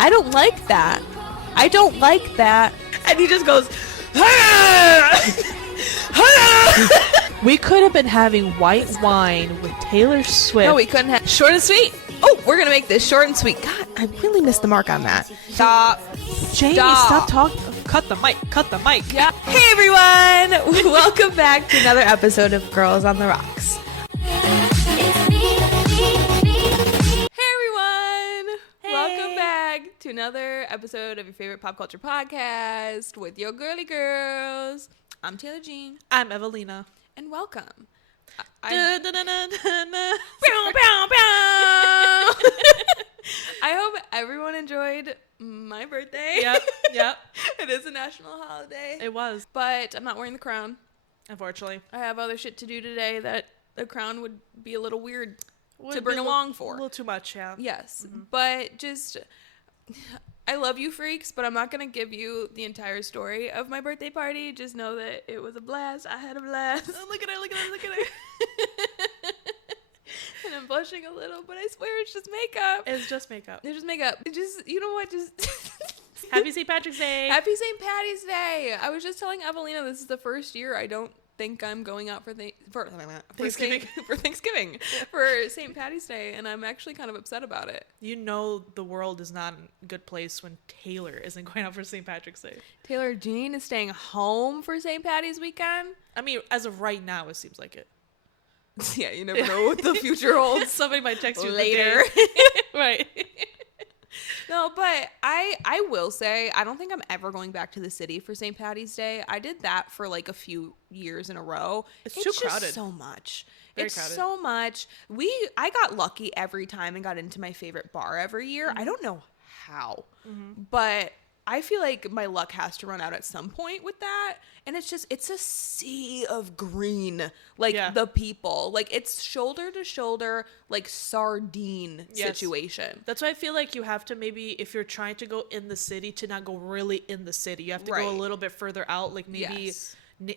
I don't like that. I don't like that. And he just goes, We could have been having white wine with Taylor Swift. no, we couldn't have. Short and sweet. Oh, we're going to make this short and sweet. God, I really missed the mark on that. Stop. Jamie, stop talking. Cut the mic. Yeah. Hey, everyone. Welcome back to another episode of Girls on the Rocks. Welcome back to another episode of your favorite pop culture podcast with your girly girls. I'm Taylor Jean. I'm Evelina. And welcome. I hope everyone enjoyed my birthday. Yep. It is a national holiday. It was. But I'm not wearing the crown. Unfortunately. I have other shit to do today that the crown would be a little weird to bring along for. A little too much, yeah. Yes, but just, I love you freaks, but I'm not going to give you the entire story of my birthday party. Just know that it was a blast. I had a blast. Oh, look at her. And I'm blushing a little, but I swear it's just makeup. It's just makeup. It's just makeup. It just, you know what, just... Happy St. Patrick's Day. Happy St. Patty's Day. I was just telling Evelina this is the first year I don't think I'm going out for Thanksgiving for St. Patty's Day, and I'm actually kind of upset about it. You know the world is not a good place when Taylor isn't going out for St. Patrick's Day. Taylor Jean is staying home for St. Patty's weekend. I mean, as of right now, it seems like it. Yeah, you never know what the future holds. Somebody might text you later. Right. No, but I will say, I don't think I'm ever going back to the city for St. Patty's Day. I did that for like a few years in a row. It's too crowded. Just so much. Very it's crowded. so much. I got lucky every time and got into my favorite bar every year. I don't know how, but I feel like my luck has to run out at some point with that. And it's a sea of green, like the people, like it's shoulder to shoulder, like sardine situation. That's why I feel like you have to maybe, if you're trying to go in the city, to not go really in the city. You have to go a little bit further out, like maybe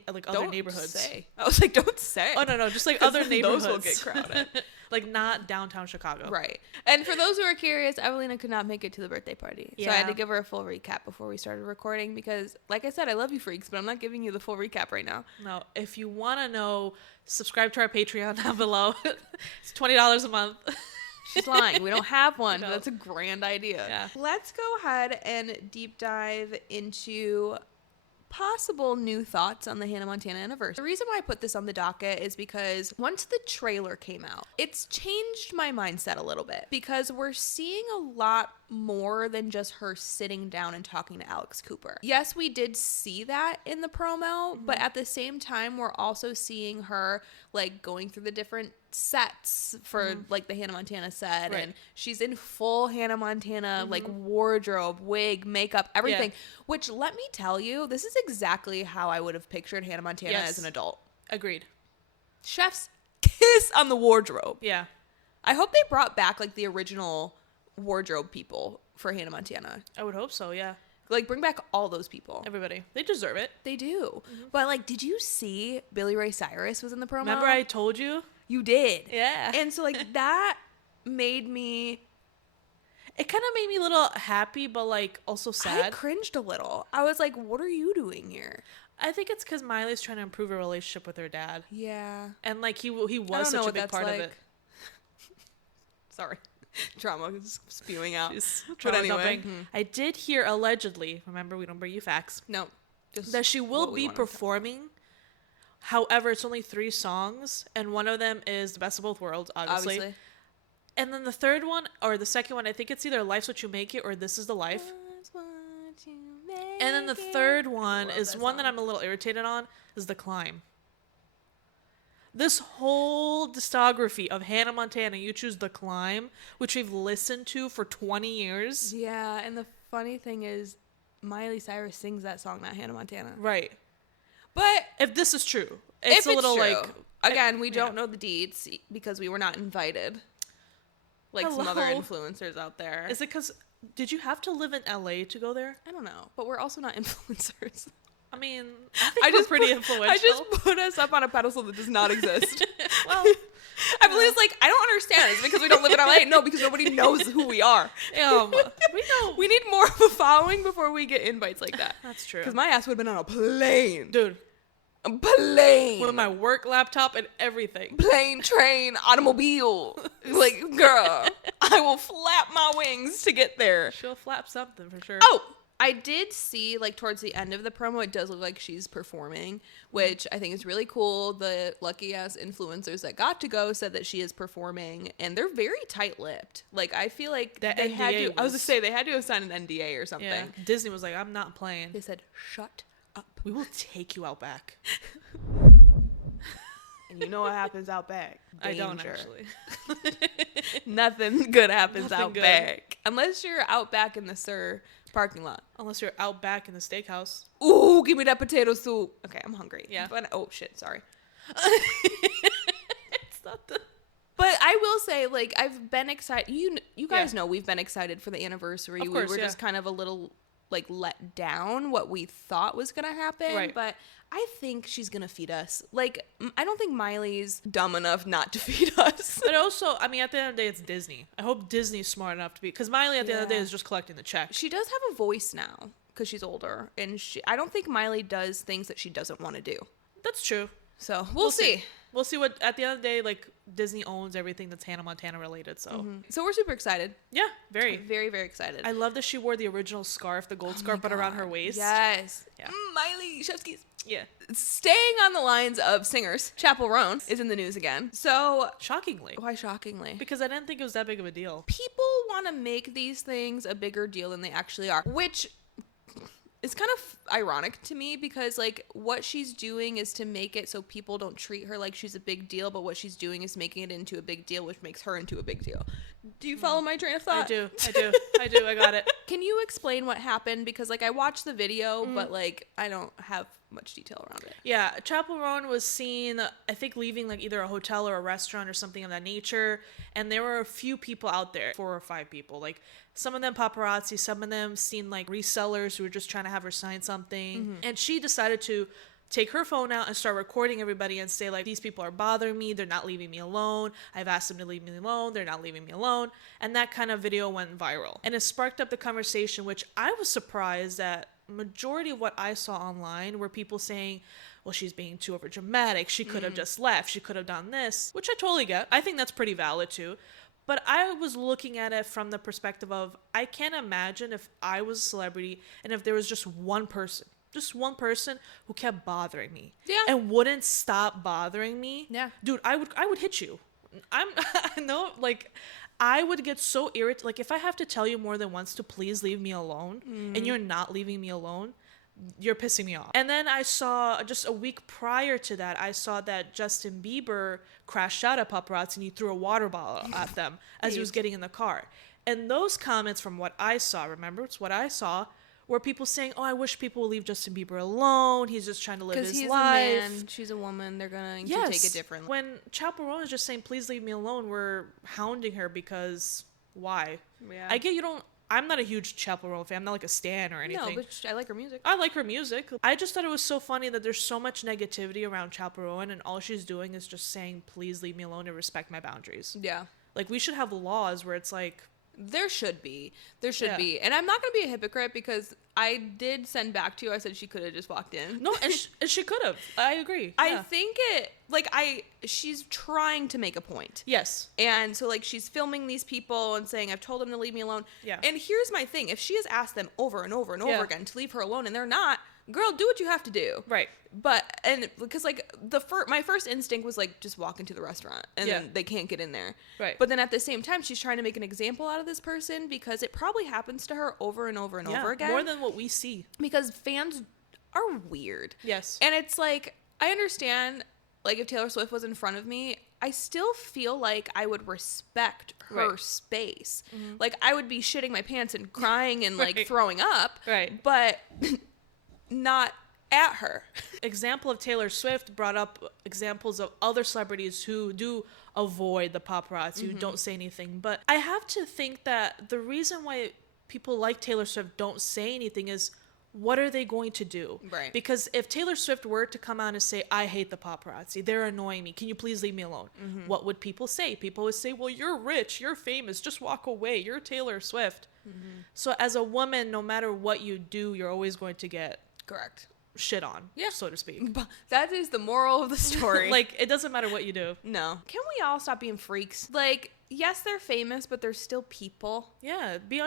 like other neighborhoods. I was like, don't say. Oh, no, just like other neighborhoods. Those will get crowded. Like not downtown Chicago. Right. And for those who are curious, Evelina could not make it to the birthday party. So I had to give her a full recap before we started recording because, like I said, I love you freaks, but I'm not giving you the full recap right now. No, if you want to know, subscribe to our Patreon down below. It's $20 a month. She's lying. We don't have one. No. But that's a grand idea. Yeah. Let's go ahead and deep dive into possible new thoughts on the Hannah Montana anniversary. The reason why I put this on the docket is because once the trailer came out, it's changed my mindset a little bit because we're seeing a lot more than just her sitting down and talking to Alex Cooper. Yes, we did see that in the promo, but at the same time, we're also seeing her like going through the different sets for like the Hannah Montana set, and she's in full Hannah Montana like wardrobe, wig, makeup, everything, which let me tell you, this is exactly how I would have pictured Hannah Montana as an adult. Agreed. Chef's kiss on the wardrobe. Yeah. I hope they brought back like the original wardrobe people for Hannah Montana. I would hope so, yeah. Like, bring back all those people. Everybody. They deserve it. They do. But, like, did you see Billy Ray Cyrus was in the promo? Remember I told you? You did. Yeah. And so, like, that made me... It kind of made me a little happy, but, like, also sad. I cringed a little. I was like, what are you doing here? I think it's because Miley's trying to improve her relationship with her dad. Yeah. And, like, he was such a big part of it. Sorry. Trauma is spewing out. But anyway, I did hear allegedly, remember we don't bring you facts. No. That she will be performing. However, it's only 3 songs, and one of them is The Best of Both Worlds, obviously. And then the third one, or the second one, I think it's either Life's What You Make It or This Is the Life. And then the third one is one that I'm a little irritated on, is The Climb. This whole discography of Hannah Montana, you choose The Climb, which we've listened to for 20 years. Yeah, and the funny thing is, Miley Cyrus sings that song, not Hannah Montana. Right. But if this is true, it's a little true. Like... Again, we don't know the deets because we were not invited. Like some other influencers out there. Is it because... Did you have to live in LA to go there? I don't know. But we're also not influencers. I mean, I think we're pretty influential. I just put us up on a pedestal that does not exist. Well, I believe it's like, I don't understand. It's because we don't live in LA. No, because nobody knows who we are. we know. We need more of a following before we get invites like that. That's true. Because my ass would have been on a plane. Dude. A plane. With my work laptop and everything. Plane, train, automobile. Like, girl, I will flap my wings to get there. She'll flap something for sure. Oh, I did see, like, towards the end of the promo, it does look like she's performing, which I think is really cool. The lucky-ass influencers that got to go said that she is performing, and they're very tight-lipped. Like, I feel like That they had NDA to... I was to say, they had to have signed an NDA or something. Yeah. Disney was like, I'm not playing. They said, shut up. We will take you out back. And you know what happens out back? Danger. I don't actually. Nothing good happens Nothing out good. back. Unless you're out back in the Sir parking lot. Unless you're out back in the steakhouse. Ooh, give me that potato soup. Okay, I'm hungry. Yeah. But, oh, shit, sorry. It's not the... But I will say, like, I've been excited. You guys know we've been excited for the anniversary. Of course, we were just kind of a little, like, let down what we thought was going to happen. Right. But I think she's going to feed us. Like, I don't think Miley's dumb enough not to feed us. But also, I mean, at the end of the day, it's Disney. I hope Disney's smart enough to be... Because Miley, at the end of the day, is just collecting the check. She does have a voice now because she's older. And I don't think Miley does things that she doesn't want to do. That's true. So, we'll see. We'll see what... At the end of the day, like, Disney owns everything that's Hannah Montana related, so... So, we're super excited. Yeah, very. Very, very excited. I love that she wore the original scarf, the gold scarf, but around her waist. Yes. Yeah. Miley Shevskis. Yeah. Staying on the lines of singers, Chappell Roan is in the news again. So, Shockingly. why shockingly? Because I didn't think it was that big of a deal. People want to make these things a bigger deal than they actually are, which is kind of ironic to me because, like, what she's doing is to make it so people don't treat her like she's a big deal, but what she's doing is making it into a big deal, which makes her into a big deal. Do you follow my train of thought? I do. I got it. Can you explain what happened? Because, like, I watched the video, but, like, I don't have much detail around it. Yeah, Chappell Roan was seen, I think, leaving, like, either a hotel or a restaurant or something of that nature, and there were a few people out there, 4 or 5 people, like, some of them paparazzi, some of them seemed like resellers who were just trying to have her sign something, and she decided to take her phone out and start recording everybody and say, like, these people are bothering me, they're not leaving me alone, I've asked them to leave me alone, they're not leaving me alone, and that kind of video went viral. And it sparked up the conversation, which I was surprised that majority of what I saw online were people saying, well, she's being too overdramatic, she could have just left, she could have done this, which I totally get. I think that's pretty valid too. But I was looking at it from the perspective of, I can't imagine if I was a celebrity and if there was just one person who kept bothering me. Yeah. And wouldn't stop bothering me. Yeah. Dude, I would hit you. I know, like, I would get so irritated. Like, if I have to tell you more than once to please leave me alone, and you're not leaving me alone, you're pissing me off. And then I saw, just a week prior to that, I saw that Justin Bieber crashed out at paparazzi and he threw a water bottle at them as he was getting in the car. And those comments, from what I saw, remember, it's what I saw, were people saying, oh, I wish people would leave Justin Bieber alone. He's just trying to live his life. Because he's a man, she's a woman, they're going to take it differently. When Chappell Roan is just saying, please leave me alone, we're hounding her because why? Yeah. I get you don't... I'm not a huge Chappell Roan fan. I'm not like a stan or anything. No, but I like her music. I like her music. I just thought it was so funny that there's so much negativity around Chappell Roan, and all she's doing is just saying, please leave me alone and respect my boundaries. Yeah. Like, we should have laws where it's like... There should be. Yeah. And I'm not going to be a hypocrite because I did send back to you. I said she could have just walked in. No, and she could have. I agree. I Yeah. think she's trying to make a point. Yes. And so, like, she's filming these people and saying, I've told them to leave me alone. Yeah. And here's my thing. If she has asked them over and over and Yeah. over again to leave her alone and they're not, girl, do what you have to do. Right. But, and because, like, my first instinct was, like, just walk into the restaurant and Yeah. then they can't get in there. Right. But then at the same time, she's trying to make an example out of this person because it probably happens to her over and over and over again. More than what we see. Because fans are weird. Yes. And it's like, I understand, like, if Taylor Swift was in front of me, I still feel like I would respect her Right. space. Like, I would be shitting my pants and crying and, like, Right. throwing up. Right. But not at her. Example of Taylor Swift brought up examples of other celebrities who do avoid the paparazzi, who don't say anything. But I have to think that the reason why people like Taylor Swift don't say anything is, what are they going to do? Right. Because if Taylor Swift were to come out and say, I hate the paparazzi, they're annoying me, can you please leave me alone? What would people say? People would say, well, you're rich, you're famous, just walk away, you're Taylor Swift. So as a woman, no matter what you do, you're always going to get Correct. shit on, so to speak. But that is the moral of the story. Like, it doesn't matter what you do. No. Can we all stop being freaks? Like, yes, they're famous, but they're still people. Yeah, be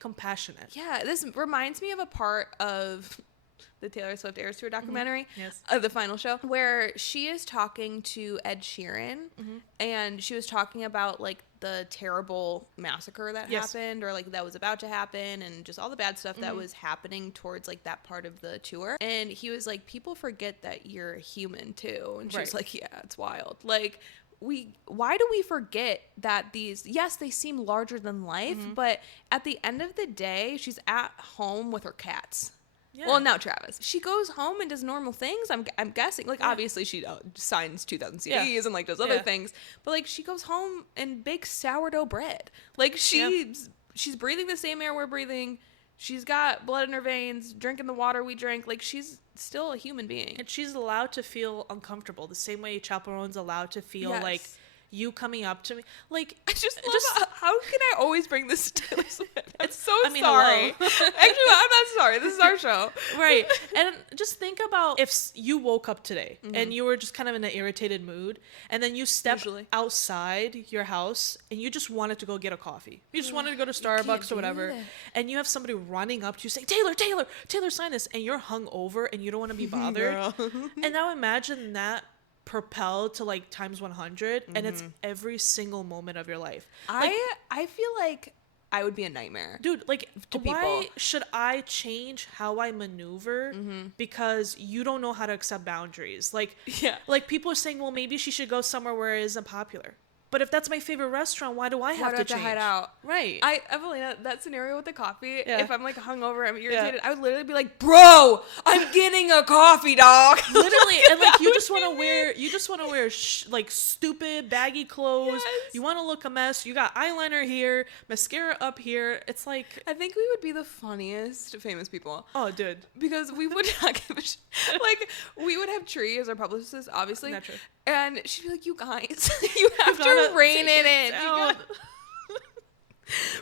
compassionate. Yeah, this reminds me of a part of the Taylor Swift Eras Tour documentary, Yes. The final show, where she is talking to Ed Sheeran, and she was talking about, like, the terrible massacre that happened, or, like, that was about to happen, and just all the bad stuff that was happening towards, like, that part of the tour. And he was like, people forget that you're a human, too. And she was like, yeah, it's wild. Like, why do we forget that these, yes, they seem larger than life, but at the end of the day, she's at home with her cats. Yeah. Well, now Travis. She goes home and does normal things. I'm guessing. Like, obviously, she signs 2,000 CDs and, like, does other things. But, like, she goes home and bakes sourdough bread. Like, she's breathing the same air we're breathing. She's got blood in her veins, drinking the water we drink. Like, she's still a human being. And she's allowed to feel uncomfortable the same way Chappell Roan's allowed to feel like you coming up to me. Like, I just how can I always bring this to Taylor Swift? I'm so sorry. Hello. Actually, I'm not sorry. This is our show. Right. And just think about if you woke up today and you were just kind of in an irritated mood, and then you stepped outside your house and you just wanted to go get a coffee. You just wanted to go to Starbucks or whatever. And you have somebody running up to you saying, Taylor, sign this. And you're hungover and you don't want to be bothered. And now imagine that propelled to, like, times 100, and it's every single moment of your life. Like, I feel like I would be a nightmare, dude. Like, to why people. should I change how I maneuver because you don't know how to accept boundaries? Like, like, people are saying, well, maybe she should go somewhere where it isn't popular. But if that's my favorite restaurant, why do I have to change? Hide out? Right. Evelina, that scenario with the coffee, if I'm, like, hungover, I'm irritated, I would literally be like, bro, I'm getting a coffee, dog. Literally. And, like, you just want to wear like, stupid baggy clothes. Yes. You want to look a mess. You got eyeliner here, mascara up here. It's like, I think we would be the funniest famous people. oh, dude. Because we would not give a shit. Like, we would have Tree as our publicist, obviously. Not true. And she'd be like, you guys, you have to rein it in.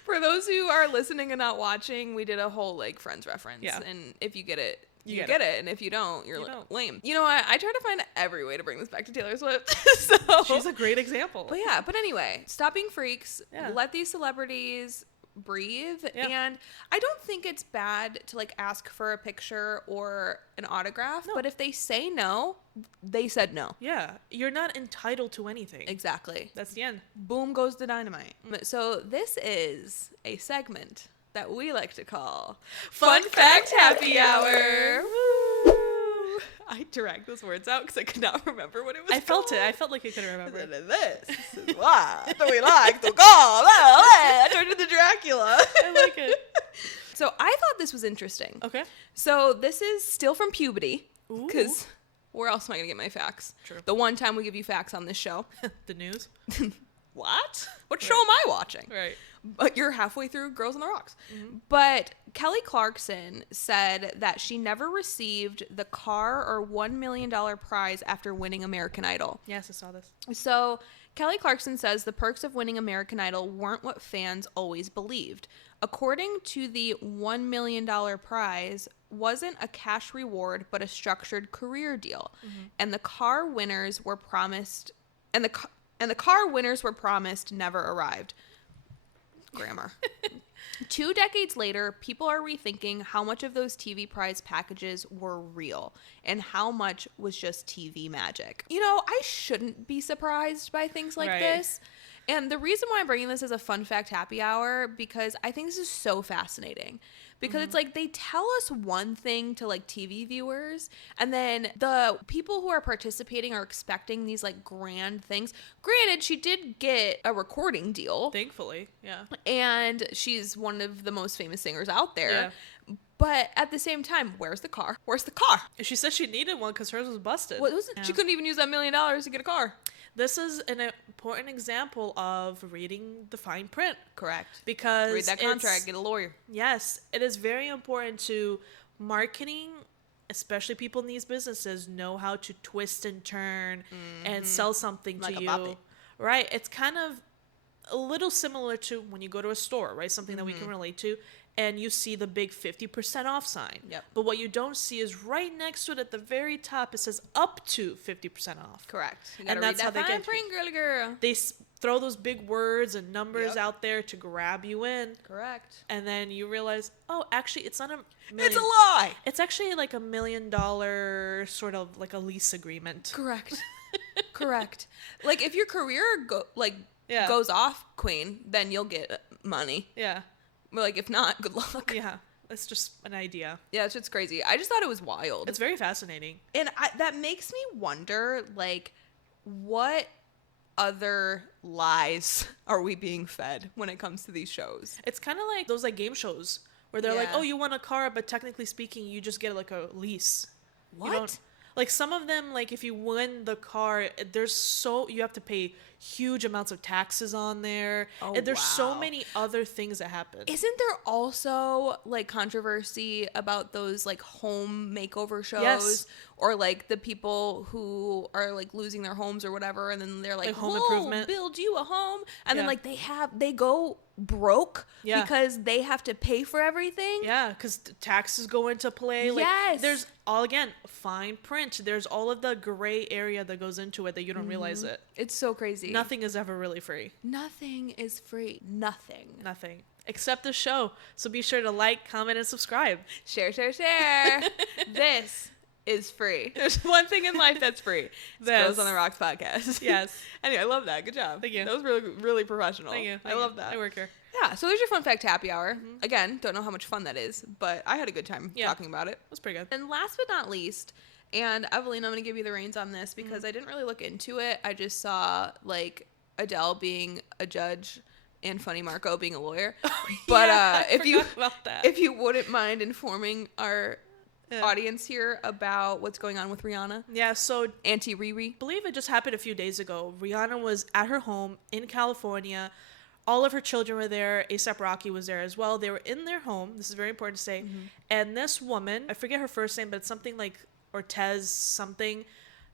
For those who are listening and not watching, we did a whole, like, Friends reference. Yeah. And if you get it, you get it. And if you don't, you're lame. You know what? I try to find every way to bring this back to Taylor Swift. So she's a great example. But anyway, stop being freaks. Yeah. Let these celebrities breathe. And I don't think it's bad to, like, ask for a picture or an autograph, but if they say no, they said no. Yeah, you're not entitled to anything. Exactly. That's the end. Boom goes the dynamite. So this is a segment that we like to call Fun Fact Happy Hour. Woo! I dragged those words out because I could not remember what it was. I felt it. I felt like I couldn't remember. This is why we like to call. I turned into Dracula. I like it. So I thought this was interesting. Okay. So this is still from puberty, because where else am I going to get my facts? True. The one time we give you facts on this show. The news. What? What show am I watching? Right. But you're halfway through Girls on the Rocks. But Kelly Clarkson said that she never received the car or $1 million prize after winning American Idol. Yes, I saw this. So Kelly Clarkson says the perks of winning American Idol weren't what fans always believed. According to the $1 million prize, wasn't a cash reward, but a structured career deal. And the car winners were promised, and the car winners were promised never arrived. Grammar. 2 decades later, people are rethinking how much of those TV prize packages were real and how much was just TV magic. You know, I shouldn't be surprised by things like this. And the reason why I'm bringing this as a fun fact happy hour, because I think this is so fascinating. Because it's like they tell us one thing to, like, TV viewers, and then the people who are participating are expecting these, like, grand things. Granted, she did get a recording deal. Thankfully, yeah. And she's one of the most famous singers out there. Yeah. But at the same time, where's the car? Where's the car? She said she needed one because hers was busted. Well, she couldn't even use that $1 million to get a car. This is an important example of reading the fine print. Correct. Because read that contract, get a lawyer. Yes, it is very important to marketing, especially people in these businesses, know how to twist and turn and sell something Like to a you. puppet. Right? It's kind of a little similar to when you go to a store, right? Something that we can relate to. And you see the big 50% off sign. Yep. But what you don't see is right next to it at the very top, it says up to 50% off. Correct. You And gotta read that's how that they fine get print, girly girl. They throw those big words and numbers Yep. out there to grab you in. Correct. And then you realize, oh, actually, it's not a million. It's a lie. It's actually like $1 million sort of like a lease agreement. Correct. Correct. Like if your career Yeah. goes off, queen, then you'll get money. Yeah. But like if not, good luck. Yeah. It's just an idea. Yeah, it's just crazy. I just thought it was wild. It's very fascinating. And that makes me wonder, like, what other lies are we being fed when it comes to these shows? It's kind of like those like game shows where they're like, Yeah. oh, you want a car, but technically speaking, you just get like a lease. You What? don't- Like some of them, like if you win the car, you have to pay huge amounts of taxes on there. Oh, And there's so wow. many other things that happen. Isn't there also like controversy about those like home makeover shows? Yes. Or like the people who are like losing their homes or whatever, and then they're like, Like home "We'll improvement. build you a home," and then Yeah. like they go broke Yeah. because they have to pay for everything. Yeah, because taxes go into play. Like, Yes. There's all, again, fine print. There's all of the gray area that goes into it that you don't realize it. It's so crazy. Nothing is ever really free. Nothing is free. Nothing. Nothing. Except the show. So be sure to like, comment, and subscribe. Share, share, share. This is free. There's one thing in life that's free. This. Goes on the Rocks podcast. Yes. Anyway, I love that. Good job. Thank you. That was really, really professional. Thank you. I love that. I work here. Yeah. So there's your fun fact happy hour. Again, don't know how much fun that is, but I had a good time Yeah. talking about it. That's pretty good. And last but not least, and Evelyn, I'm going to give you the reins on this because I didn't really look into it. I just saw like Adele being a judge and Funny Marco being a lawyer. But Yeah, I if you forgot about that. if you wouldn't mind informing our Yeah. audience here about what's going on with Rihanna, Yeah, so Auntie Riri. I believe it just happened a few days ago. Rihanna was at her home in California. All of her children were there. A$AP Rocky was there as well. They were in their home. This is very important to say. And this woman, I forget her first name, but it's something like Ortez something.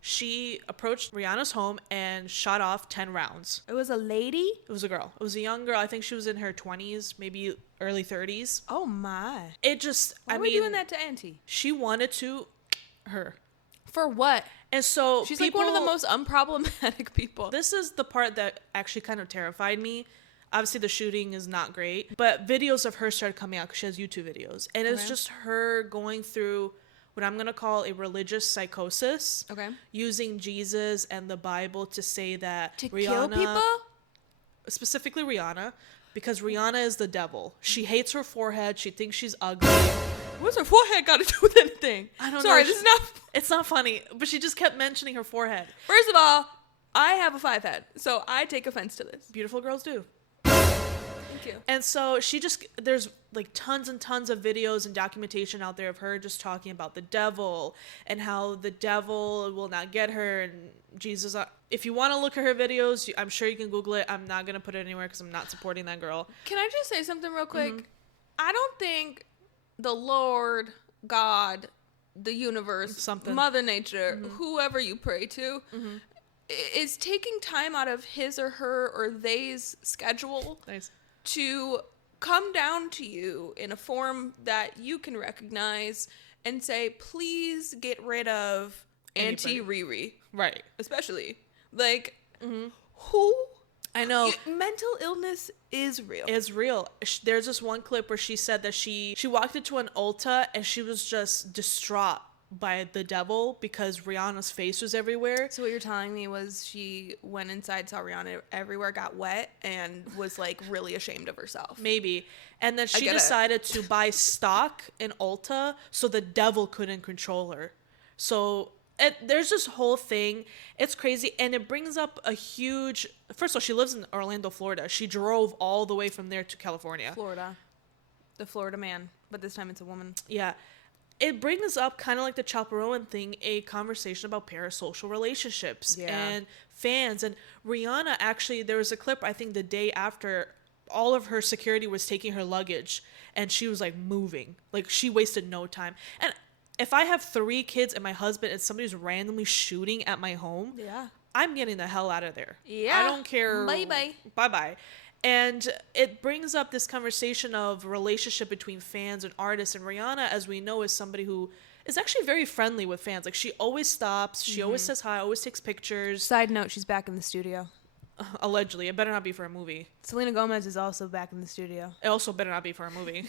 She approached Rihanna's home and shot off 10 rounds. It was a lady. It was a girl. It was a young girl. I think she was in her 20s, maybe early 30s. Oh my! It just, Why I are we mean, doing that to Auntie? she wanted to her. For what? And so She's like one of the most unproblematic people. This is the part that actually kind of terrified me. Obviously, the shooting is not great, but videos of her started coming out because she has YouTube videos. And it's Okay. just her going through what I'm going to call a religious psychosis. Okay. Using Jesus and the Bible to say that To Rihanna, kill people? specifically Rihanna, because Rihanna is the devil. She hates her forehead. She thinks she's ugly. What's her forehead got to do with anything? I don't Sorry, know. this is not. It's not funny, but she just kept mentioning her forehead. First of all, I have a 5 head, so I take offense to this. Beautiful girls do. Thank you. And so there's like tons and tons of videos and documentation out there of her just talking about the devil and how the devil will not get her and Jesus. If you want to look at her videos, I'm sure you can Google it. I'm not going to put it anywhere because I'm not supporting that girl. Can I just say something real quick? I don't think the Lord, God, the universe, Something. Mother Nature, whoever you pray to, is taking time out of his or her or they's schedule Nice. to come down to you in a form that you can recognize and say, please get rid of Auntie Riri. Right. Especially. Like, who? I know. Mental illness is real. It's real. There's this one clip where she said that she walked into an Ulta and she was just distraught by the devil because Rihanna's face was everywhere. So what you're telling me was she went inside, saw Rihanna everywhere, got wet, and was like really ashamed of herself. Maybe. And then she get it. decided to buy stock in Ulta so the devil couldn't control her. So there's this whole thing. It's crazy. And it brings up a huge... First of all, she lives in Orlando, Florida. She drove all the way from there to California. Florida. The Florida man. But this time it's a woman. Yeah. It brings up, kind of like the Chappell Roan thing, a conversation about parasocial relationships Yeah. and fans. And Rihanna, actually, there was a clip, I think, the day after all of her security was taking her luggage, and she was like moving. Like, she wasted no time. And if I have 3 kids and my husband and somebody's randomly shooting at my home, Yeah. I'm getting the hell out of there. Yeah. I don't care. Bye-bye. Bye-bye. And it brings up this conversation of relationship between fans and artists. And Rihanna, as we know, is somebody who is actually very friendly with fans. Like, she always stops. She always says hi, always takes pictures. Side note, she's back in the studio. Allegedly. It better not be for a movie. Selena Gomez is also back in the studio. It also better not be for a movie.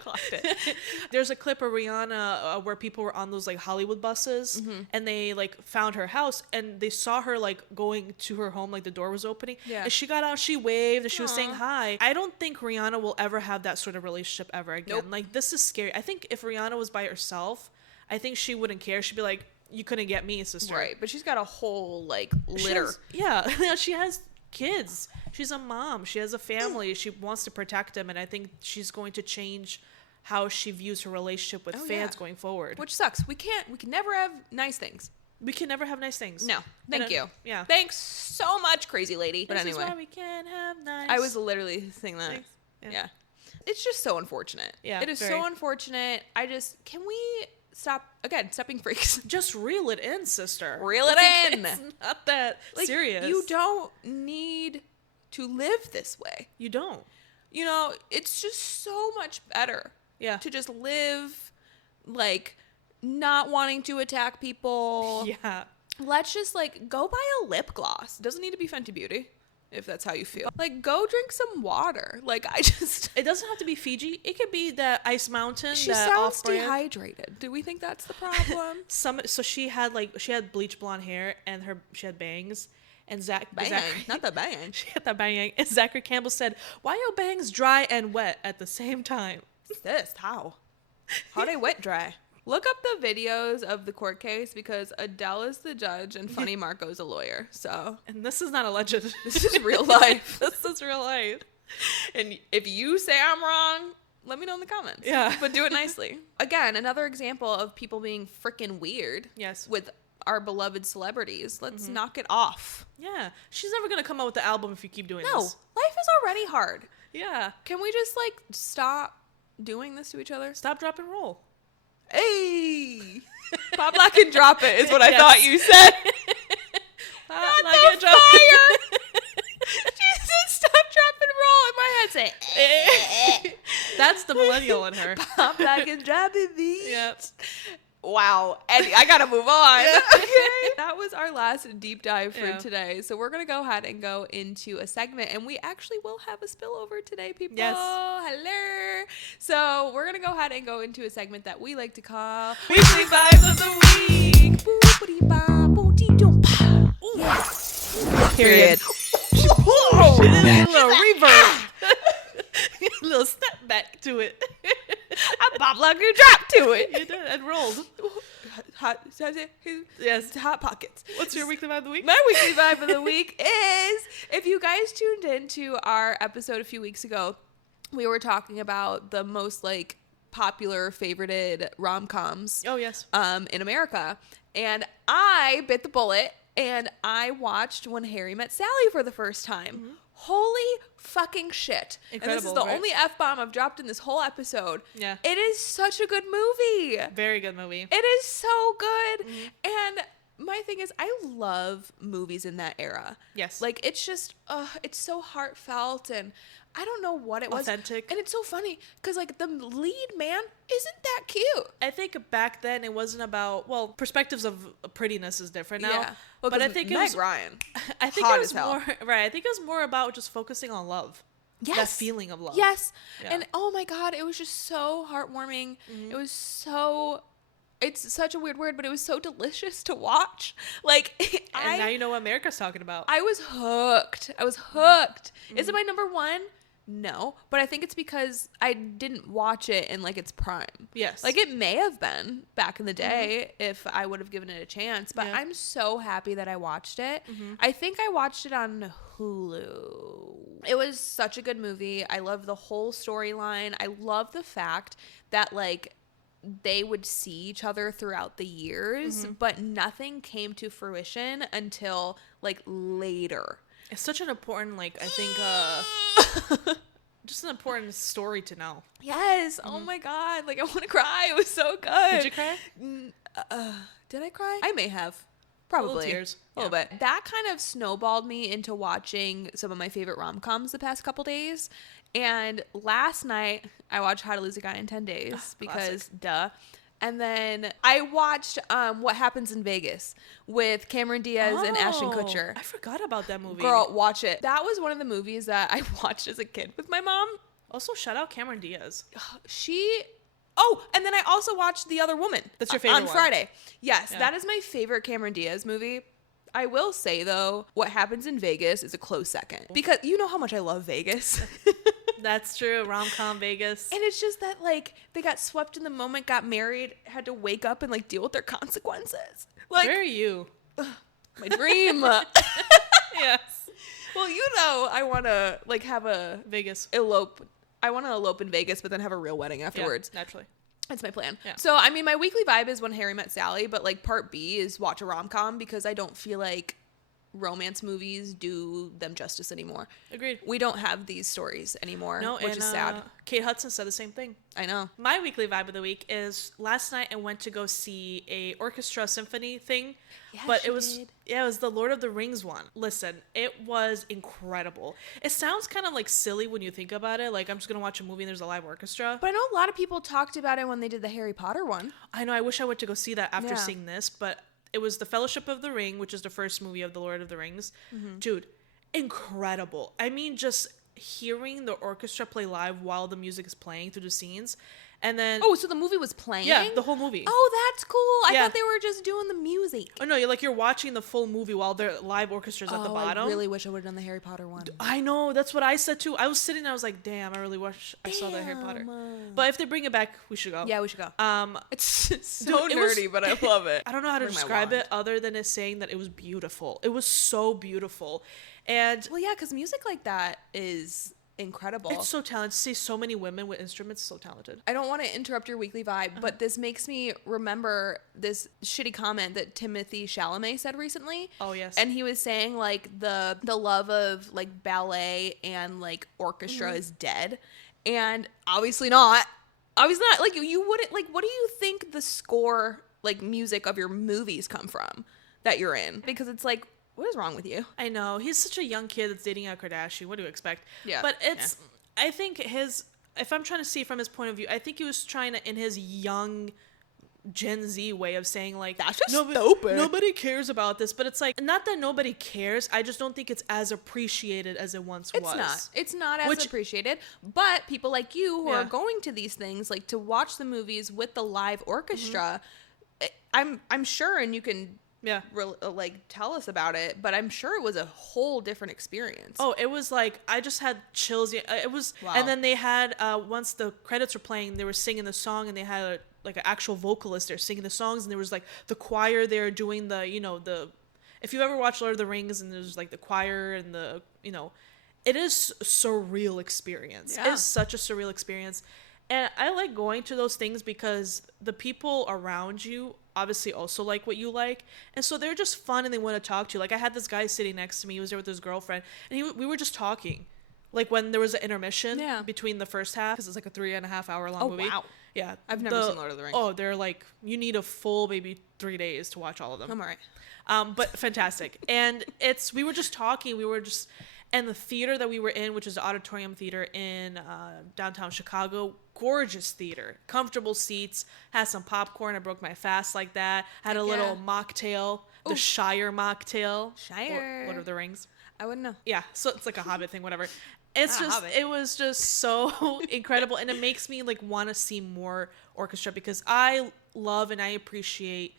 Clocked it. There's a clip of Rihanna where people were on those like Hollywood buses, and they like found her house, and they saw her like going to her home, like the door was opening. Yeah. And she got out, she waved, and she was Aw. saying hi. I don't think Rihanna will ever have that sort of relationship ever again. Nope. Like, this is scary. I think if Rihanna was by herself, I think she wouldn't care. She'd be like, you couldn't get me, sister. Right, but she's got a whole like She litter. has- yeah. She has kids. She's a mom. She has a family. She wants to protect them, and I think she's going to change how she views her relationship with Oh, fans yeah. going forward. Which sucks. We can never have nice things. We can never have nice things. No. Thank And, you. Yeah. Thanks so much, crazy lady. But This anyway, is why we can't have nice I was literally saying that. things. Yeah. It's just so unfortunate. Yeah, It is very. so unfortunate. Can we stop being freaks? Just reel it in, sister. Reel it Like, in. It's not that Like, serious. You don't need to live this way. You don't. You know, it's just so much better Yeah. to just live like not wanting to attack people. Yeah. Let's just like go buy a lip gloss. Doesn't need to be Fenty Beauty if that's how you feel. Like, go drink some water. Like, I just It doesn't have to be Fiji. It could be the Ice Mountain. she that sounds off-brand. dehydrated. Do we think that's the problem? So she had bleach blonde hair, and she had bangs, and Bang, Zachary, not the bang. she had that bang, and Zachary Campbell said, "Why your bangs dry and wet at the same time?" This how they wet dry. Look up the videos of the court case because Adele is the judge and Funny Marco's a lawyer. So And this is not alleged. this is real life. This is real life. And if you say I'm wrong, let me know in the comments. Yeah. But do it nicely. Again, another example of people being freaking weird. Yes. With our beloved celebrities. Let's knock it off. Yeah, she's never gonna come out with the album if you keep doing No, this. life is already hard. Yeah. Can we just like stop doing this to each other? Stop, drop, and roll. Hey, pop, lock, and drop it is what I Yes. thought you said. Not Not the fire. She said stop, drop, and roll. In my head, say That's the millennial in her. pop, lock, and drop it, bitch. Yep. Wow. Eddie, I gotta move on. Okay. That was our last deep dive for Yeah. today. So we're gonna go ahead and go into a segment, and we actually will have a spillover today, people. Yes. Hello. So we're gonna go ahead and go into a segment that we like to call Weekly vibes of the week. Period. Whoa, a little reverb. A little step back to it. I pop, lock, and drop to it. You did and rolled. Hot, Yes. hot pockets. What's your weekly vibe of the week? My weekly vibe of the week is, if you guys tuned into our episode a few weeks ago, we were talking about the most like popular favorited rom-coms Oh, yes. in America, and I bit the bullet and I watched When Harry Met Sally for the first time. Holy fucking shit. And this is Incredible, the right? only F-bomb I've dropped in this whole episode. Yeah. It is such a good movie. Very good movie. It is so good. And my thing is, I love movies in that era. Yes. Like, it's just, it's so heartfelt, and I don't know what it was. Authentic. And it's so funny, because, like, the lead man isn't that cute. I think back then it wasn't about, well, perspectives of prettiness is different now. Yeah. Well, but I 'cause think Meg it was Ryan. I think hot it was as hell. more right. I think it was more about just focusing on love. Yes. That feeling of love. Yes. Yeah. And oh my God, it was just so heartwarming. It was so, it's such a weird word, but it was so delicious to watch. Like, And now you know what America's talking about. I was hooked. I was hooked. Is it my number one? No. But I think it's because I didn't watch it in like its prime. Yes. Like, it may have been back in the day if I would have given it a chance, but Yeah. I'm so happy that I watched it. I think I watched it on Hulu. It was such a good movie. I love the whole storyline. I love the fact that like they would see each other throughout the years, but nothing came to fruition until like later. It's such an important, like, I think, just an important story to know. Yes. Mm-hmm. Oh my God. Like, I want to cry. It was so good. Did you cry? Did I cry? I may have. Probably. Little tears. A little bit. That kind of snowballed me into watching some of my favorite rom-coms the past couple days. And last night, I watched How to Lose a Guy in 10 Days because, duh. And then I watched What Happens in Vegas with Cameron Diaz and Ashton Kutcher. I forgot about that movie. Girl, watch it. That was one of the movies that I watched as a kid with my mom. Also, shout out Cameron Diaz. Oh, and then I also watched The Other Woman. That's your favorite on one? Friday. Yes, that is my favorite Cameron Diaz movie. I will say, though, What Happens in Vegas is a close second. Because you know how much I love Vegas. That's true. Rom-com Vegas. And it's just that, like, they got swept in the moment, got married, had to wake up and, like, deal with their consequences. Like, where are you? My dream. Yes. Well, you know, I want to, like, have a Vegas. elope. I want to elope in Vegas, but then have a real wedding afterwards. Yeah, naturally. That's my plan. Yeah. So, I mean, my weekly vibe is When Harry Met Sally, but, like, part B is watch a rom-com because I don't feel like romance movies do them justice anymore. Agreed. We don't have these stories anymore, which is sad. Kate Hudson said the same thing. I know. My weekly vibe of the week is last night I went to go see a orchestra symphony thing, but it was the Lord of the Rings one. Listen, it was incredible. It sounds kind of like silly when you think about it. Like, I'm just gonna watch a movie and there's a live orchestra. But I know a lot of people talked about it when they did the Harry Potter one. I know. I wish I went to go see that after seeing this, but it was the Fellowship of the Ring, which is the first movie of the Lord of the Rings. Mm-hmm. Dude, incredible. I mean, just hearing the orchestra play live while the music is playing through the scenes. And then... Oh, so the movie was playing? Yeah, the whole movie. Oh, that's cool. I thought they were just doing the music. Oh, no, you're watching the full movie while their live orchestra's at the bottom. I really wish I would have done the Harry Potter one. I know. That's what I said, too. I was sitting there, I was like, damn, I really wish I saw that Harry Potter. But if they bring it back, we should go. Yeah, we should go. It's so dude, nerdy, but I love it. I don't know how to describe it other than it saying that it was beautiful. It was so beautiful. And... Well, yeah, because music like that is... incredible. It's so talented. To see so many women with instruments, so talented. I don't want to interrupt your weekly vibe, but this makes me remember this shitty comment that Timothée Chalamet said recently. Oh, yes. And he was saying, like, the love of, like, ballet and, like, orchestra is dead. And obviously not. Obviously not. Like, you wouldn't, like, what do you think the score, like, music of your movies come from that you're in? Because it's like, what is wrong with you? I know. He's such a young kid that's dating a Kardashian. What do you expect? Yeah. But it's, I think if I'm trying to see from his point of view, I think he was trying to, in his young Gen Z way of saying, like, that's just stupid. Nobody cares about this. But it's like, not that nobody cares. I just don't think it's as appreciated as it once was. It's not as appreciated. But people like you who are going to these things, like, to watch the movies with the live orchestra, I'm sure, and you can... like tell us about it, but I'm sure it was a whole different experience. Oh, it was like I just had chills. It was, and then they had once the credits were playing, they were singing the song, and they had like an actual vocalist there singing the songs, and there was like the choir there doing the if you ever watch Lord of the Rings, and there's like the choir and the it is a surreal experience. It is such a surreal experience. And I like going to those things because the people around you obviously also like what you like. And so they're just fun and they want to talk to you. Like, I had this guy sitting next to me. He was there with his girlfriend. And we were just talking. Like, when there was an intermission between the first half. Because it's like a 3.5 hour long movie. Wow. Yeah. I've never seen Lord of the Rings. Oh, they're like, you need a full maybe 3 days to watch all of them. I'm all right. But fantastic. And we were just talking. And the theater that we were in, which is the Auditorium Theater in downtown Chicago, gorgeous theater, comfortable seats, had some popcorn. I broke my fast like that. Had a little mocktail, the Shire mocktail. Shire. Lord of the Rings. I wouldn't know. Yeah, so it's like a Hobbit thing, whatever. It was just so incredible, and it makes me like want to see more orchestra because I love and I appreciate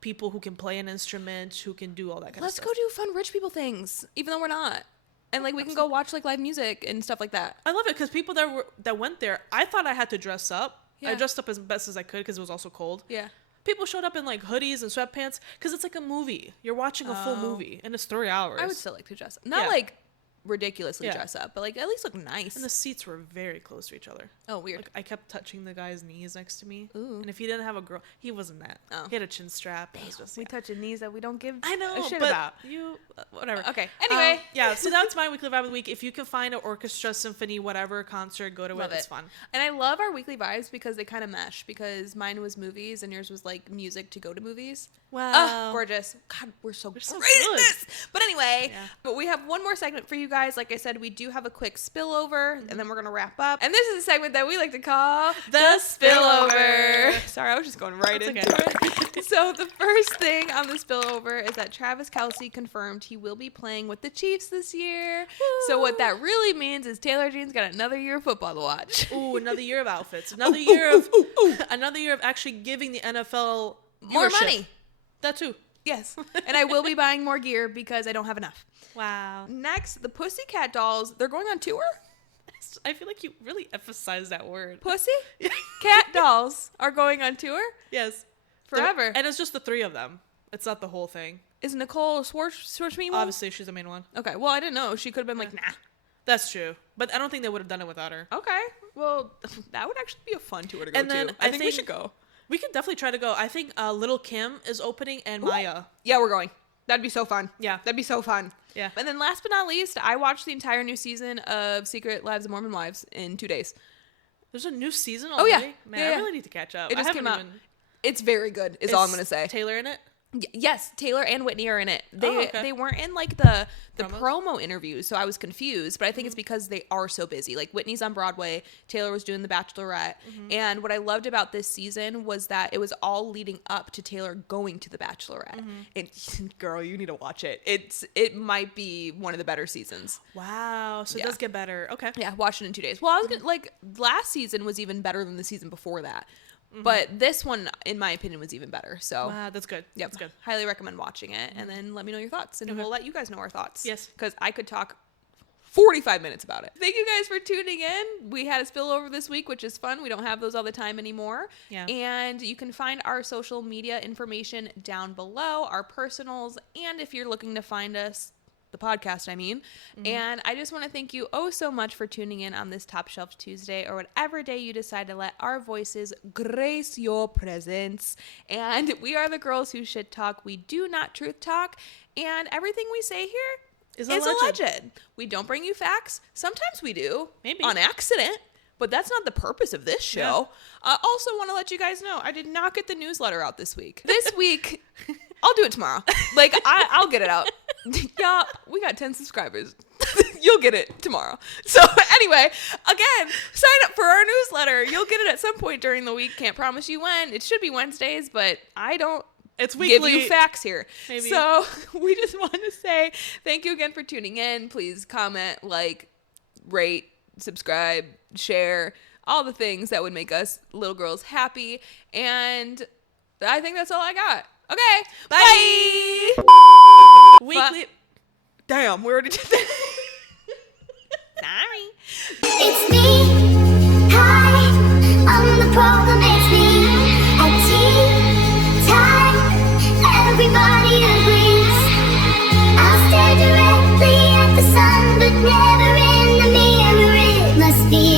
people who can play an instrument, who can do all that kind of stuff. Let's go do fun rich people things, even though we're not. And, like, we can go watch, like, live music and stuff like that. I love it because people that went there, I thought I had to dress up. Yeah. I dressed up as best as I could because it was also cold. Yeah. People showed up in, like, hoodies and sweatpants because it's like a movie. You're watching a full movie, and it's 3 hours. I would still like to dress up. Not, like, ridiculously dress up, but like at least look nice. And the seats were very close to each other. Oh, weird. Like, I kept touching the guy's knees next to me. Ooh. And if he didn't have a girl, he wasn't that. Oh. He had a chin strap. It was just, We touching knees that we don't give I know, a shit but about. you, whatever. Okay. Anyway. Yeah, so that's my weekly vibe of the week. If you can find an orchestra, symphony, whatever, concert, go to Love it. It's fun. And I love our weekly vibes because they kind of mesh, because mine was movies and yours was like music to go to movies. Wow. Gorgeous. God, we're so so great at good. this. But anyway, Yeah. but we have one more segment for you guys. Like I said, we do have a quick spillover, and then we're going to wrap up. And this is a segment that we like to call The Spillover. Sorry, I was just going right That's into okay. it. So the first thing on the spillover is that Travis Kelce confirmed he will be playing with the Chiefs this year. So what that really means is Taylor Jean's got another year of football to watch. Ooh, another year of outfits. Another year of another year of actually giving the NFL More viewership. money. That too. Yes. And I will be buying more gear because I don't have enough. Wow. Next, the Pussycat Dolls, they're going on tour. I feel like you really emphasized that word. Pussy? Cat Dolls are going on tour Yes. forever. And it's just the three of them. It's not the whole thing. Is Nicole Schwarzman? Obviously, she's the main one. Okay. Well, I didn't know. She could have been like, nah. That's true. But I don't think they would have done it without her. Okay. Well, that would actually be a fun tour to go And then to. I I think we should go. We could definitely try to go. I think Little Kim is opening and Maya. Yeah, we're going. That'd be so fun. Yeah. That'd be so fun. Yeah. And then last but not least, I watched the entire new season of Secret Lives of Mormon Wives in 2 days. There's a new season Oh, yeah. already? Man, Yeah, I yeah. really need to catch up. It just I came haven't out. even... It's very good, is all I'm going to say. Taylor in it? Yes, Taylor and Whitney are in it. Okay. They weren't in like the Promos? promo interviews, so I was confused. But I think it's because they are so busy. Like Whitney's on Broadway, Taylor was doing The Bachelorette, and what I loved about this season was that it was all leading up to Taylor going to The Bachelorette. And girl, you need to watch it. It might be one of the better seasons. Wow. So it Yeah. does get better. Okay. Yeah, watch it in 2 days. Well, I was gonna, like last season was even better than the season before that. But this one, in my opinion, was even better. So Wow, that's good. yep, That's good. highly recommend watching it, and then let me know your thoughts, and we'll let you guys know our thoughts. Yes. Because I could talk 45 minutes about it. Thank you guys for tuning in. We had a spillover this week, which is fun. We don't have those all the time anymore. Yeah. And you can find our social media information down below, our personals, and if you're looking to find us, the podcast, I mean. And I just want to thank you oh so much for tuning in on this Top Shelf Tuesday, or whatever day you decide to let our voices grace your presence. And we are the girls who shit talk. We do not truth talk. And everything we say here Is is alleged. alleged. We don't bring you facts. Sometimes we do. Maybe. On accident. But that's not the purpose of this show. I also want to let you guys know I did not get the newsletter out this week. This week, I'll do it tomorrow. Like, I'll get it out. Yeah, we got 10 subscribers. You'll get it tomorrow. So anyway, again, sign up for our newsletter. You'll get it at some point during the week. Can't promise you when. It should be Wednesdays, but I don't It's give weekly. you facts here. Maybe. So we just want to say thank you again for tuning in. Please comment, like, rate, subscribe, share, all the things that would make us little girls happy. And I think that's all I got. Okay. Bye. Weekly. Damn, we already did that. Sorry. It's me. Hi, I'm the problem. It's me. At tea time, everybody.